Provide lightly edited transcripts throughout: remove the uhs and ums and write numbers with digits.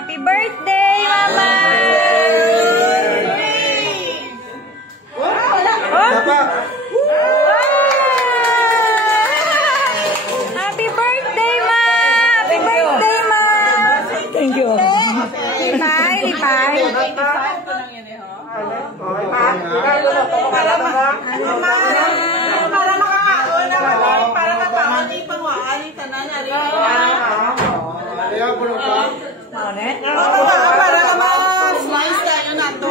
Happy birthday, Mama! Happy birthday, Ma! Happy birthday, Ma! Thank you. Lipay. Para matawa ni pangwaan ni tanan ari. Para ka ma-slice tayo nato.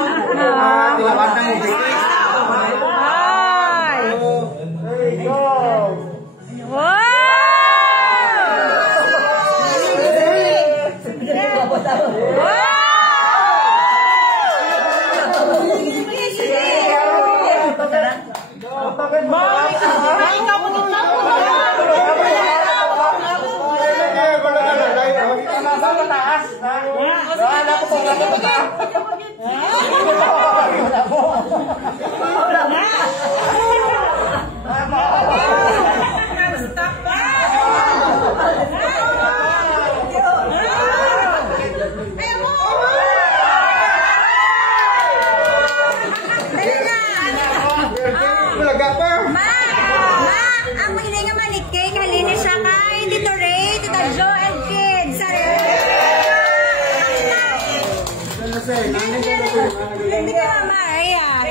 Hindi ka mama, ayan.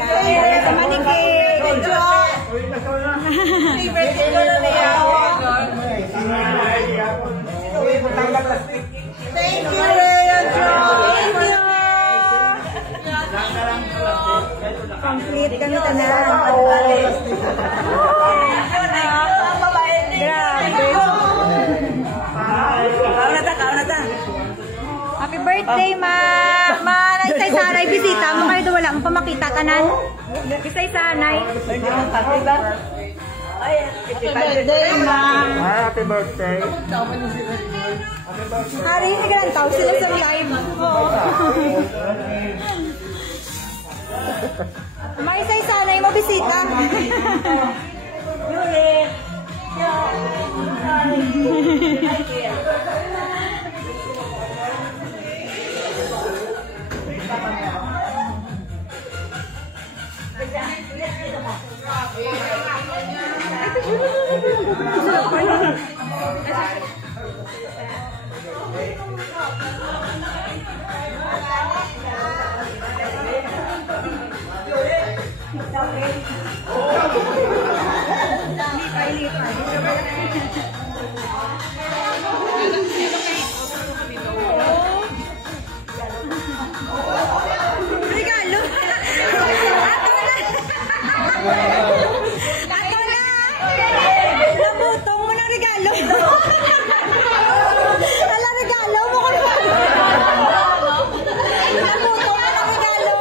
Favorite ko na niya. Thank you, Leia Jo. Thank you. Complete kami tanan. Grabe. Kauna ta. Happy birthday, Ma! Ma, isay sanay bisita mo kayo wala mo pa makita tanan. Isay sanay. Happy birthday, Ma! Happy birthday. Hari, nagran tao sila sa live. Ma, isay sanay mo bisita. Yulit. Regalo. Ato na. Nabutong mo ng regalo. Ala, regalo mo ko. Nabutong mo ng regalo.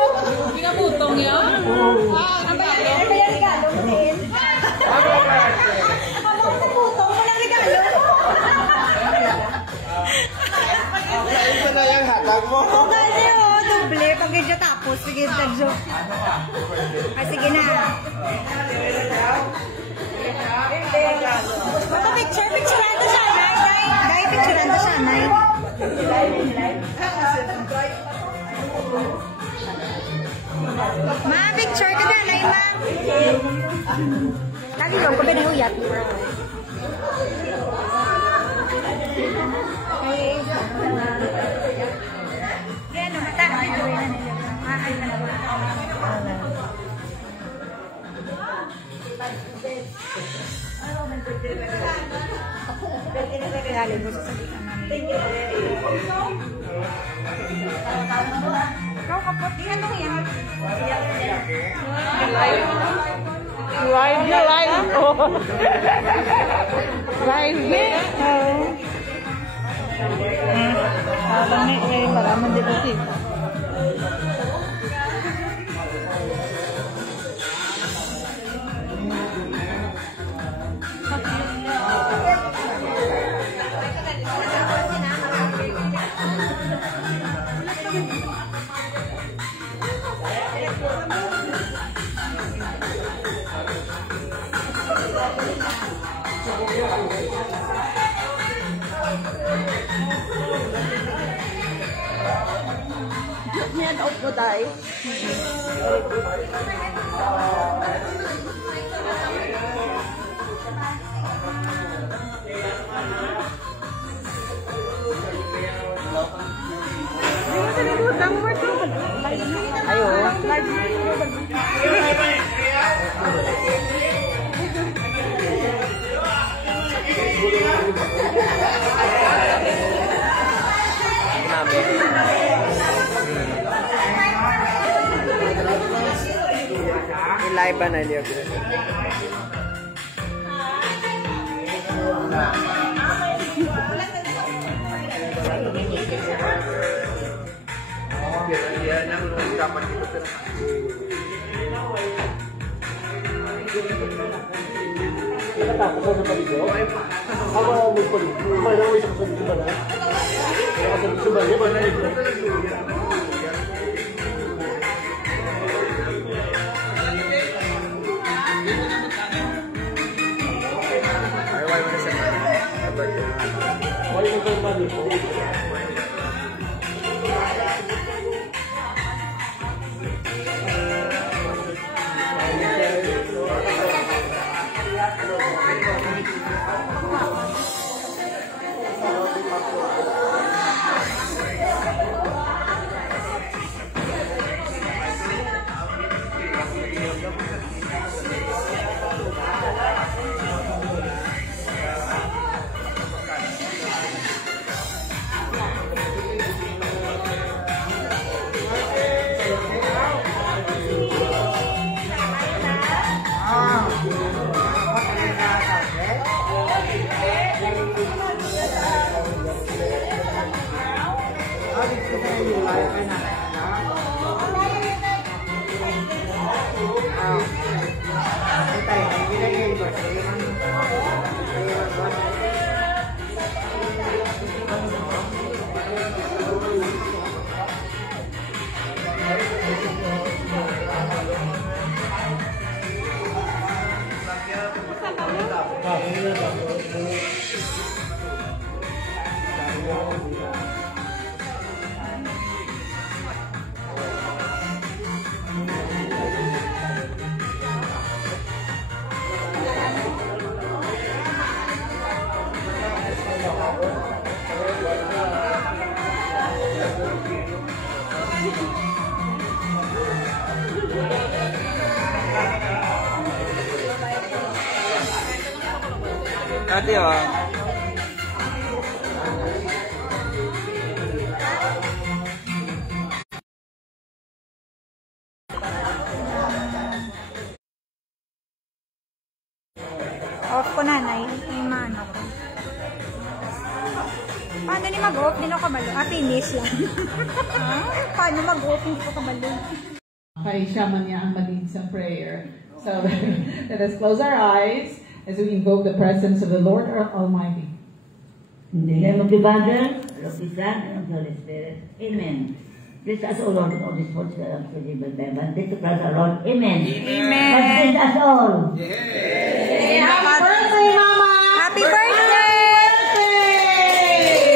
Hindi ka butong yan? Ang kaya regalo mo din. Habang nabutong mo ng regalo. Ito na yung hatag mo. Kasi doble. Pag medyo tapos, sige, tagyo. Ay, sige na. Baka picture na siya, Nay. Nay, picture na siya, Nay. Ma, picture ka na, Nay, ma. Lagi lang, kung pinahuyat. Ano, mata. Kau kapot din ano yan? Live na live. Live na. Alam ni maraman din kasi. niyan, off mo tayo. Live ba na liyo? Nakatapos na sa paligo? Ako magpaligo. May naway sa paligo ba na? Nakasabit sa bali ba na ito? Why mo kayo maligo? Ate, oh. Off ko nanay. Yung mano ko. Paano ni mag-off? Di na kabalo. Finish lang. Paano mag-off? Hindi ko kabalo. Okay, siya man niya ang malin sa prayer. So, let us close our eyes as we invoke the presence of the Lord Almighty. In the name of the Father, of the Son, and of the Holy Spirit. Amen. Bless us, O Lord, with all these words that are forgiven by heaven. Bless us, our Lord. Amen. Amen. God bless us all. Happy birthday, Mama! Happy birthday!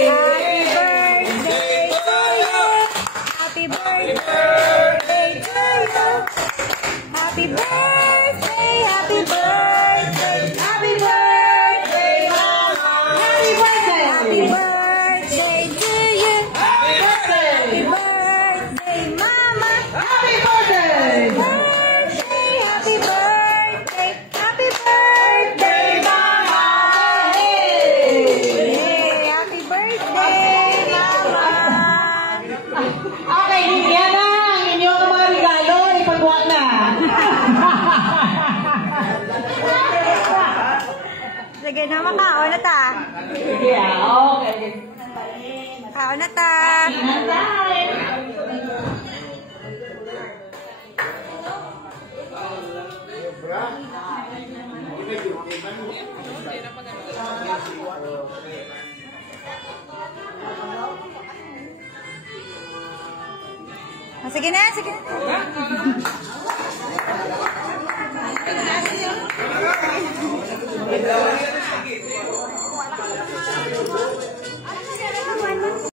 Happy birthday to you! Happy birthday, happy birthday, happy birthday, Mama! Happy birthday! Happy birthday to you! Happy birthday, Mama! Happy birthday! Happy birthday, happy birthday, Mama! Hey, happy birthday, Mama! Okay, yan na ang inyong mga regalo. Ipagawa na. Sige na, makaon na ta. Yeah, okay. Kaon na ta. Sige na, sige na.